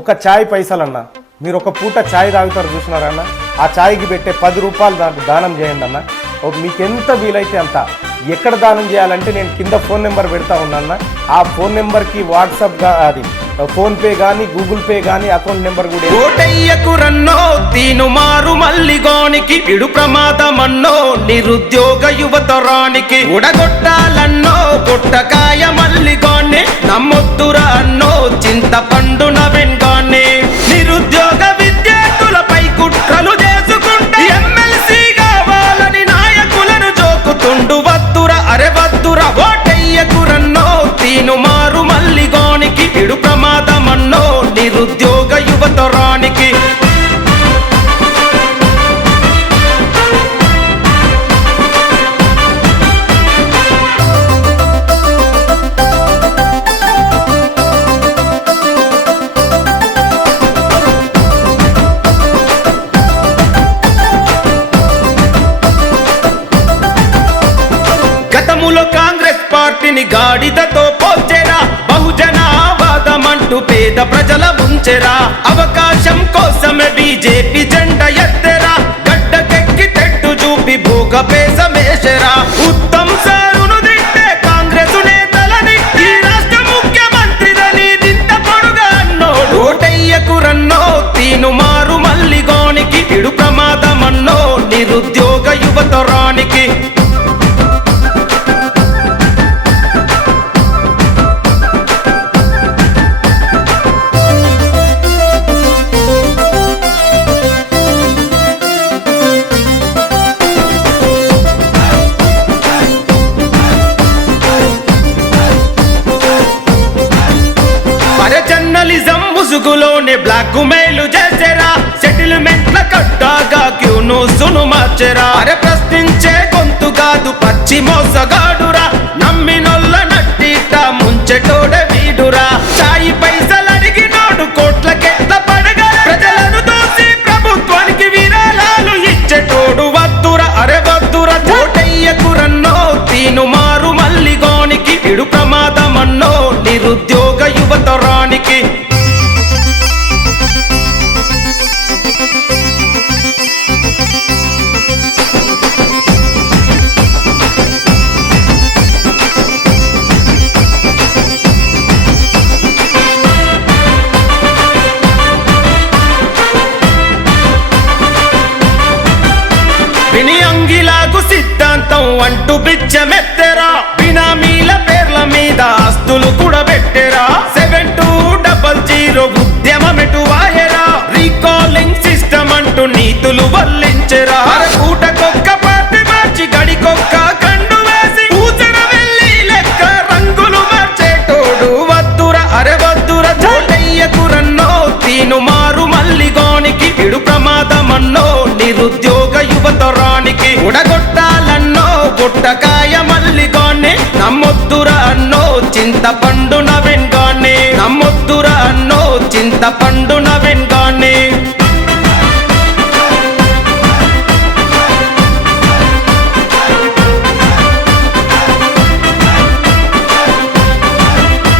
ఒక ఛాయ్ పైసలన్నా, మీరు ఒక పూట ఛాయ్ తాగుతారు చూసినారన్న, ఆ ఛాయ్కి పెట్టే 10 రూపాయలు దానం చేయండి అన్న. మీకు ఎంత వీలైతే అంత. ఎక్కడ దానం చేయాలంటే నేను కింద ఫోన్ నెంబర్ పెడతా ఉన్నాన్న. ఆ ఫోన్ నెంబర్కి వాట్సాప్గా అది ఫోన్పే కానీ గూగుల్ పే కానీ అకౌంట్ నెంబర్ కూడా. ఓటయ్యకు రన్నో తీను మారు మల్లిగోనికి ఇడు ప్రమాదమన్నో నిరుద్యోగ యువతరానికి ఉడగొట్టాలన్నో గుట్టకాయ మల్లిగోన్ని నమ్మొద్దురా అన్నో చింతపండు నవీన్ గాన్ని నిరుద్యోగ విద్యార్థులపై కుట్రలు చేసుకుంటే ఎమ్మెల్సీ కావాలని నాయకులను జోకుతుండు వద్దురా అరే వద్దురా ఓటయ్యకు రన్నో తీను మారు మల్లిగోనికి ఇడు ప్రమాదమన్నో నిరుద్యోగ యువతరానికి గతములో కాంగ్రెస్ పార్టీని గాడిదతో పోల్చెరా బహుజనావాదమంటూ పేద ప్రజల ముంచెరా అవకాశం కోసమే బీజేపీ జెండా ఎత్తెరా గడ్డకెక్కి తెట్టు చూపి భోగ పేసమేసరా ఉత్తమ్ సారును తిట్టే కాంగ్రెస్ నేతలని ఈ రాష్ట్ర ముఖ్యమంత్రిదని దింత పొడుగా అన్నోడు ఓటయ్యకు రన్నో తీను మారు మల్లిగోనికి ఇడు ప్రమాదమన్నో నిరుద్యోగ యువతరానికి జర్నలిజం ముసుగులోనే బ్లాక్ మెయిల్ చేసేరా సెటిల్మెంట్ల కట్టాగా క్యూను సును మార్చెరా అరే ప్రశ్నించే గొంతు కాదు పచ్చి మోసగాడురా నమ్మినొల్ల నట్టిట ముంచెటోడే వీడురా చాయి పైసలు అడిగినోడు కోట్లకెట్ల పడగా ప్రజలను దోసి ప్రభుత్వానికి విరాళాలు ఇచ్చేటోడు వద్దురా అరే వద్దురా ఓటయ్యకు రన్నో తీను మారు మల్లిగోనికి ఇడు ప్రమాదమన్నో నిరుద్యోగ యువతరానికి విని అంగిలాగు సిద్ధాంతం అంటూ బిచ్చమెత్తెరా బినామీల పేర్ల మీద ఆస్తులు కూడా పెట్టెరా 7200 ఉద్యమమెటు వాయరా రీకాలింగ్ సిస్టమ్ అంటూ నీతులు వల్లించెరా పూటకొక్క